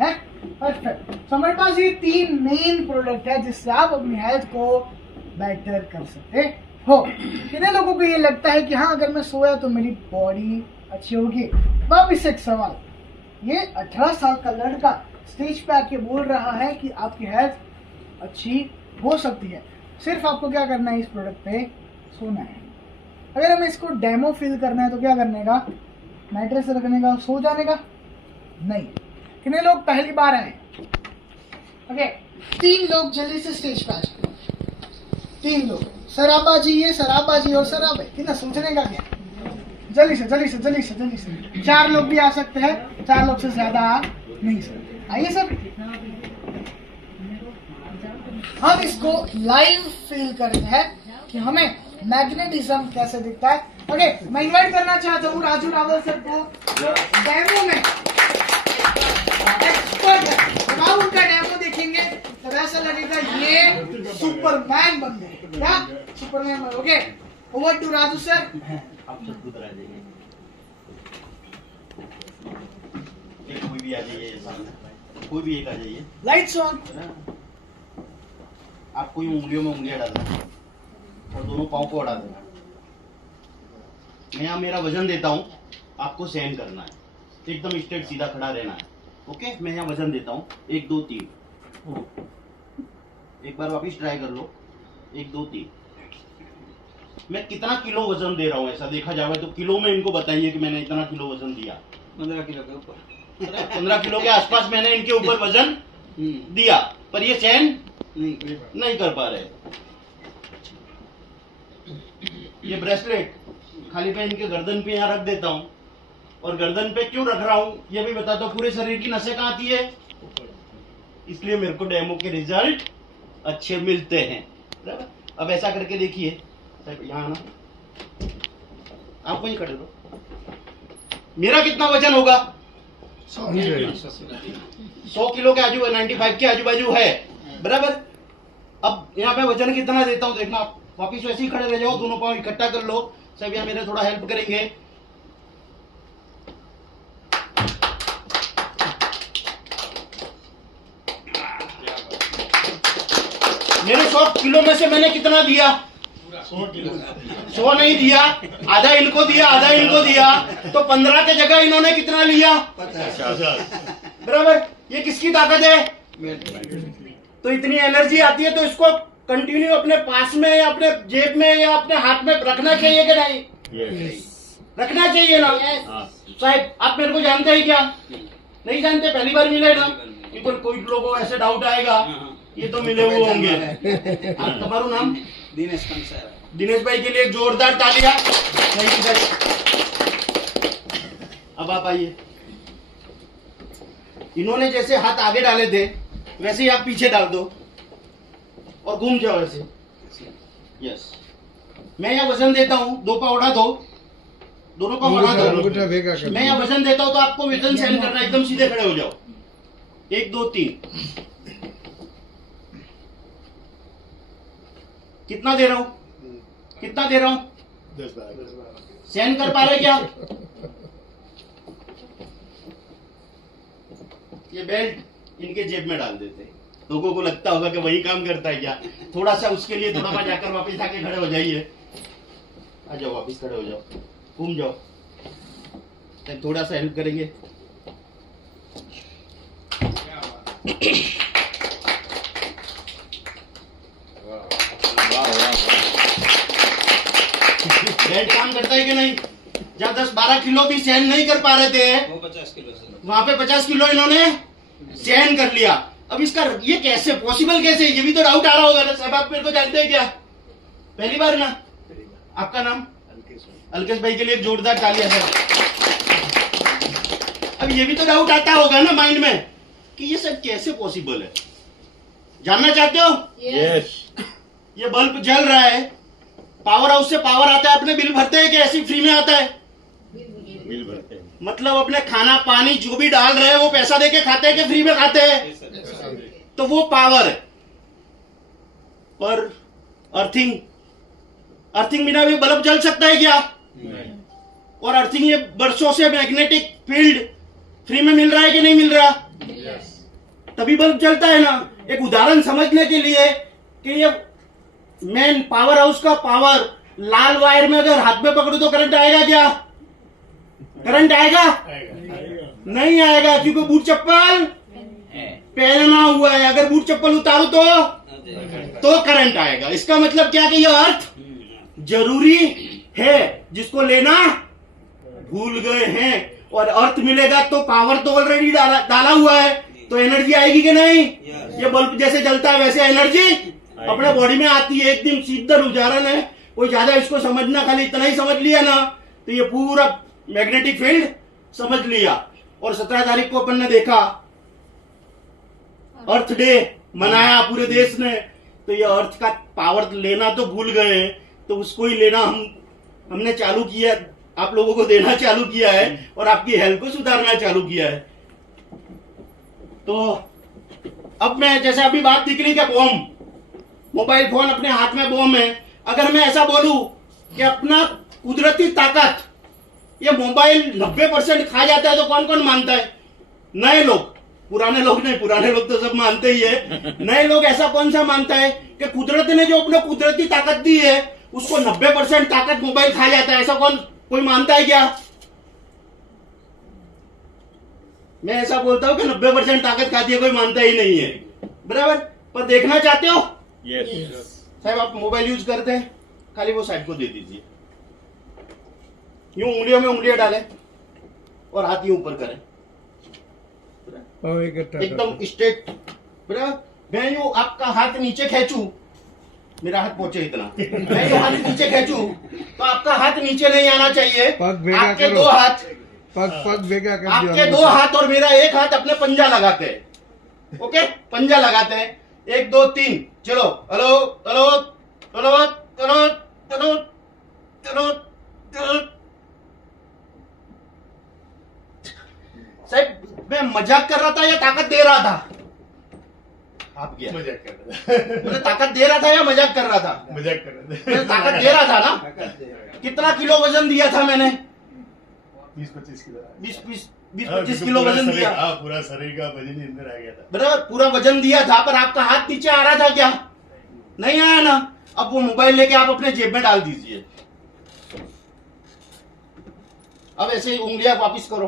है। परफेक्ट। तो हमारे पास ये 3 मेन प्रोडक्ट है जिससे आप अपनी हेल्थ को बेटर कर सकते हो। कितने लोगों को ये लगता है कि हाँ अगर मैं सोया तो मेरी बॉडी अच्छी होगी। वापिस एक सवाल, ये 18 साल का लड़का स्टेज पे आके बोल रहा है कि आपकी हेल्थ अच्छी हो सकती है। सिर्फ आपको क्या करना है, इस प्रोडक्ट पे सोना है। अगर हमें इसको डेमो फील करना है तो क्या करने का, मैट्रेस रखने का, सो जाने का नहीं। कितने लोग पहली बार आए? ओके, 3 लोग जल्दी से स्टेज पे आ जाए। 3 लोग, सराबा जी, ये सराबा जी और सराबा, कितना सोचने का क्या, जल्दी से जल्दी से जल्दी से जल्दी से। 4 लोग भी आ सकते हैं, 4 लोग से ज्यादा आ नहीं सकते। आइए सर, हम इसको लाइव फील करते हैं कि हमें मैग्नेटिज्म कैसे दिखता है। ओके, मैं इन्वाइट करना चाहता हूँ राजू रावल सर को, जो डेमो में एक्सपर्ट है। जब आप उनका डेमो देखेंगे तो ऐसा लगेगा ये सुपरमैन बन गए। क्या सुपरमैन बन? Okay, over to Raju sir. आप सब खुद आ जाइए, कोई भी आ जाइए, कोई भी एक आ जाइए। Lights on. आपको यूं उंगलियों में उंगलियां डालना और दोनों पाँव को अड़ा देना। मैं यहाँ मेरा वजन देता हूँ, आपको सहन करना है, एकदम स्ट्रेट सीधा खड़ा रहना है। ओके, मैं यहाँ वजन देता हूँ, 1 2 3। एक बार वापिस ट्राई कर लो, 1 2 3। मैं कितना किलो वजन दे रहा हूँ ऐसा देखा जाए तो किलो में इनको बताइए कि मैंने इतना किलो वजन दिया। 15 किलो के ऊपर, 15 किलो के आसपास मैंने इनके ऊपर वजन दिया, पर ये सहन नहीं कर पा रहे। ये ब्रेसलेट खाली मैं इनके गर्दन पे यहाँ रख देता हूँ, और गर्दन पे क्यों रख रहा हूँ ये भी बताता हूँ। पूरे शरीर की नसें कहाँ आती है, इसलिए मेरे को डेमो के रिजल्ट अच्छे मिलते हैं। अब ऐसा करके देखिए, यहाँ आना, आप वहीं खड़े रहो। मेरा कितना वजन होगा? 100 किलो के आजू, 95 के आजू बाजू है, बराबर। अब यहाँ पे वजन कितना देता हूँ देखना। वापिस वैसे ही खड़े रह जाओ, दोनों पाँव इकट्ठा कर लो। सब यहाँ मेरे थोड़ा हेल्प करेंगे। मेरे 100 किलो में से मैंने कितना दिया? 100 किलो। 100 नहीं दिया, आधा इनको दिया, आधा इनको दिया, तो 15 के जगह इन्होंने कितना लिया? 50। बराबर। ये किसकी ताकत है? तो इतनी एनर्जी आती है तो इसको कंटिन्यू अपने पास में या अपने जेब में या अपने हाथ में रखना चाहिए कि नहीं? रखना चाहिए ना। साहब आप मेरे को जानते हैं क्या? नहीं जानते, पहली बार मिले ना। कोई लोगों को ऐसे डाउट आएगा, ये तो मिले हुए होंगे। तुम्हारा नाम? दिनेश कंसारा। दिनेश भाई के लिए एक जोरदार तालियां। अब आप आइए। इन्होंने जैसे हाथ आगे डाले थे वैसे ही आप पीछे डाल दो और घूम जाओ ऐसे। यस, मैं यहाँ वजन देता हूँ, 2 पाँव उड़ा दो, दोनों पाँव उड़ा दो। मैं यहाँ वजन देता हूँ तो आपको वजन सहन करना, एकदम सीधे खड़े हो जाओ। 1 2 3। कितना दे रहा हूँ? कितना दे रहा हूँ? 10 सहन कर पा रहे क्या? ये बेल्ट इनके जेब में डाल देते। लोगों को लगता होगा कि वही काम करता है क्या? थोड़ा सा उसके लिए थोड़ा बार जाकर वापस आके खड़े हो जाइए। आ जाओ, वापस खड़े हो जाओ, घूम जाओ। थोड़ा सा हेल्प करेंगे। बेल्ट काम करता है कि नहीं? जब 10-12 किलो भी सहन नहीं कर पा रहे थे, वो 50 किलो से, वहां पे 50 किलो इन्होंने सहन कर लिया। अब इसका ये कैसे पॉसिबल, कैसे? ये भी तो डाउट आ रहा होगा ना। साहब आप मेरे को जानते हैं क्या? पहली बार ना? आपका नाम? अलकेश भाई के लिए एक जोरदार तालियां सर। अब ये भी तो डाउट आता होगा ना माइंड में कि ये सब कैसे पॉसिबल है। जानना चाहते हो? यस। ये बल्ब जल रहा है, पावर हाउस से पावर आता है, अपने बिल भरते हैं कि ऐसे फ्री में आता है? बिल भरते हैं। मतलब अपने खाना पानी जो भी डाल रहे हैं वो पैसा देके खाते हैं कि फ्री में खाते हैं? तो वो पावर है। पर अर्थिंग बिना भी बल्ब जल सकता है क्या? नहीं। और अर्थिंग ये वर्षों से मैग्नेटिक फील्ड फ्री में मिल रहा है कि नहीं मिल रहा? यस। तभी बल्ब जलता है ना। एक उदाहरण समझने के लिए कि ये मेन पावर हाउस का पावर लाल वायर में अगर हाथ में पकड़ू तो करंट आएगा क्या? करंट आएगा? नहीं आएगा, क्योंकि बूट चप्पल पहना हुआ है। अगर बूट चप्पल उतारू तो करंट आएगा। इसका मतलब क्या कि ये अर्थ जरूरी है, जिसको लेना भूल गए हैं। और अर्थ मिलेगा तो पावर तो ऑलरेडी डाला हुआ है, तो एनर्जी आएगी कि नहीं? ये बल्ब जैसे जलता है वैसे एनर्जी अपने बॉडी में आती है। एक दिन सीधा उदाहरण है, कोई ज्यादा इसको समझना, खाली इतना ही समझ लिया ना तो ये पूरा मैग्नेटिक फील्ड समझ लिया। और 17 तारीख को अपन ने देखा अर्थ डे मनाया पूरे देश ने, तो ये अर्थ का पावर लेना तो भूल गए हैं, तो उसको ही लेना हमने चालू किया, आप लोगों को देना चालू किया है और आपकी हेल्थ को सुधारना चालू किया है। तो अब मैं जैसे अभी बात निकली क्या, बॉम्ब, मोबाइल फोन अपने हाथ में बॉम्ब है। अगर मैं ऐसा बोलूं कि अपना कुदरती ताकत ये मोबाइल 90% खा जाता है, तो कौन कौन मानता है? नए लोग, पुराने लोग नहीं, पुराने लोग तो सब मानते ही है। नए लोग ऐसा कौन सा मानता है कि कुदरत ने जो अपने कुदरती ताकत दी है उसको 90% ताकत मोबाइल खा जाता है? ऐसा कोई मानता है क्या? मैं ऐसा बोलता हूं कि 90% ताकत खाती है, कोई मानता ही नहीं है, बराबर। पर देखना चाहते हो? यस। साहब आप मोबाइल यूज करते हैं, खाली वो साइड को दे दीजिए, यूं उंगलियों में उंगलियां डालें और हाथ यूं ऊपर करें, एकदम स्ट्रेट, बराबर। मैं यूं आपका हाथ नीचे खींचूं, मेरा हाथ पहुंचे इतना, मैं यूं हाथ नीचे खींचूं तो आपका हाथ नीचे नहीं आना चाहिए। आपके दो हाथ, पग भेगा कर दिया। आपके दो हाथ और मेरा एक हाथ अपने पंजा लगाते हैं, ओके? पंजा लगाते हैं, 1 2 3, चलो, hello hello hello hello hello hello hello. साहब मैं मजाक कर रहा था या ताकत दे रहा था? आप क्या मजाक कर रहे थे? मैंने ताकत दे रहा था या मजाक कर रहा था? मजाक कर रहे थे। मैंने ताकत दे रहा था ना। कितना किलो वजन दिया था मैंने? 20-25 किलो। 20-25 किलो वजन दिया। हाँ, पूरा शरीर का वजन ही अंदर आ गया था। बराबर, पूरा वजन दिया था, पर आपका हाथ नीचे आ रहा था क्या? नहीं आया ना। अब वो मोबाइल लेके आप अपने जेब में डाल दीजिए। अब ऐसे उंगलियां वापिस करो,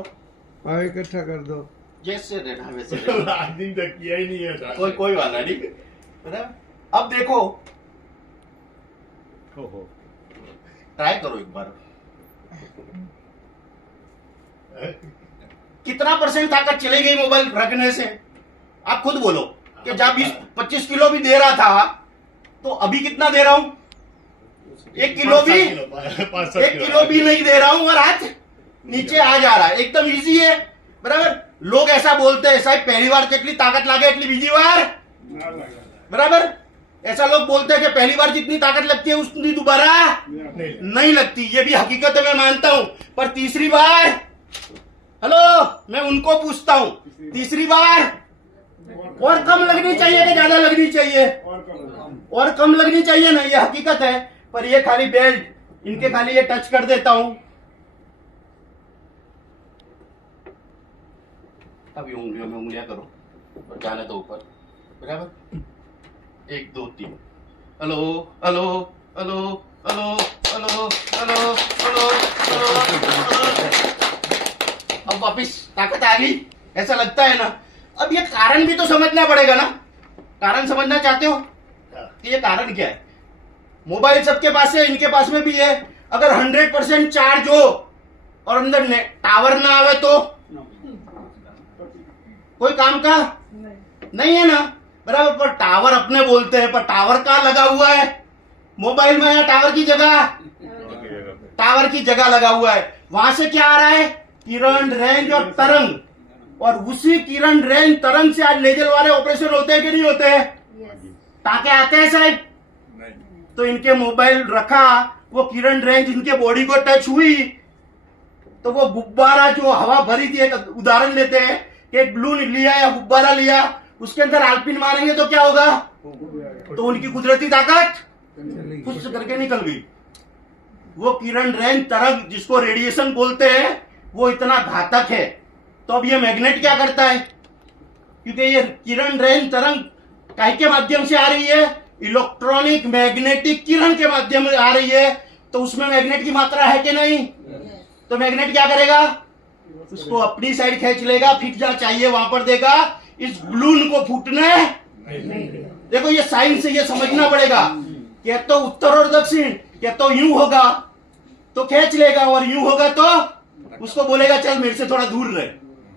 पाँव इकट्ठा कर दो। जैसे रहना वैसे रहना। आज दिन तक किया ही नहीं है। कोई वाला नहीं, बराबर। अब देखो, ओहो। ट्राई करो एक बार, कितना % ताकत चली गई मोबाइल रखने से? आप खुद बोलो कि जब 20-25 किलो भी दे रहा था तो अभी कितना दे रहा हूं? 1 किलो भी, 1 किलो भी नहीं दे रहा हूं और हाथ नीचे आ जा रहा है। एकदम इजी है, बराबर। लोग ऐसा बोलते हैं, साहब पहली बार जितनी ताकत लागे इतनी बीजी बार, बराबर। ऐसा लोग बोलते हैं कि पहली बार जितनी ताकत लगती है उतनी दोबारा नहीं लगती। ये भी हकीकत है, मैं मानता हूं। पर तीसरी बार, हेलो, मैं उनको पूछता हूं, तीसरी बार और कम लगनी चाहिए कि ज्यादा लगनी चाहिए? और कम लगनी चाहिए ना, ये हकीकत है। पर ये खाली बेल्ट, इनके खाली ये टच कर देता हूं, अभी उंगलियों में उंगलियां करो और जाने दो ऊपर, बराबर। 1 2 3, hello hello hello hello hello hello hello hello. अब वापिस ताकत आ गई, ऐसा लगता है ना। अब ये कारण भी तो समझना पड़ेगा ना। कारण समझना चाहते हो कि ये कारण क्या है? मोबाइल सबके पास है, इनके पास में भी है। अगर 100% चार्ज हो और अंदर टावर ना आवे तो कोई काम का नहीं है ना, बराबर। पर टावर अपने बोलते हैं, पर टावर कहाँ लगा हुआ है मोबाइल में? या टावर की जगह, टावर की जगह लगा हुआ है। वहां से क्या आ रहा है? किरण, रेंज और तरंग। और उसी किरण, रेंज, तरंग से आज लेजर वाले ऑपरेशन होते हैं कि नहीं होते हैं? टाके आते हैं साहब। तो इनके मोबाइल रखा, वो किरण, रेंज इनके बॉडी को टच हुई तो वो गुब्बारा जो हवा भरी थी, एक उदाहरण लेते हैं कि एक ब्लून लिया या गुब्बारा लिया, उसके अंदर आलपिन मारेंगे तो क्या होगा? तो उनकी कुदरती ताकत खुद से करके निकल गई। वो किरण, रेंज, तरंग जिसको रेडिएशन बोलते हैं, वो इतना घातक है। तो अब ये मैग्नेट क्या करता है? क्योंकि ये किरण रेन तरंग काहे के माध्यम से आ रही है? इलेक्ट्रॉनिक मैग्नेटिक किरण के माध्यम से आ रही है। तो उसमें मैग्नेट की मात्रा है कि नहीं? तो मैग्नेट क्या करेगा? उसको अपनी साइड खींच लेगा, फिट जहां चाहिए वहां पर देगा। इस बलून को फूटने देखो, ये साइंस से ये समझना पड़ेगा कि तो उत्तर और दक्षिण, क्या तो यूं होगा तो खींच लेगा, और यूं होगा तो उसको बोलेगा चल मेरे से थोड़ा दूर रहे,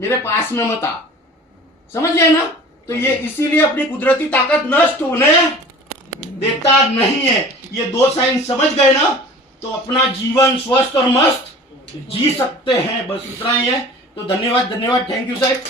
मेरे पास में मत आ। समझ गए ना? तो ये इसीलिए अपनी कुदरती ताकत नष्ट होने देता नहीं है। ये दो साइंस समझ गए ना, तो अपना जीवन स्वस्थ और मस्त जी सकते हैं। बस इतना ही है। तो धन्यवाद, धन्यवाद, थैंक यू साहब।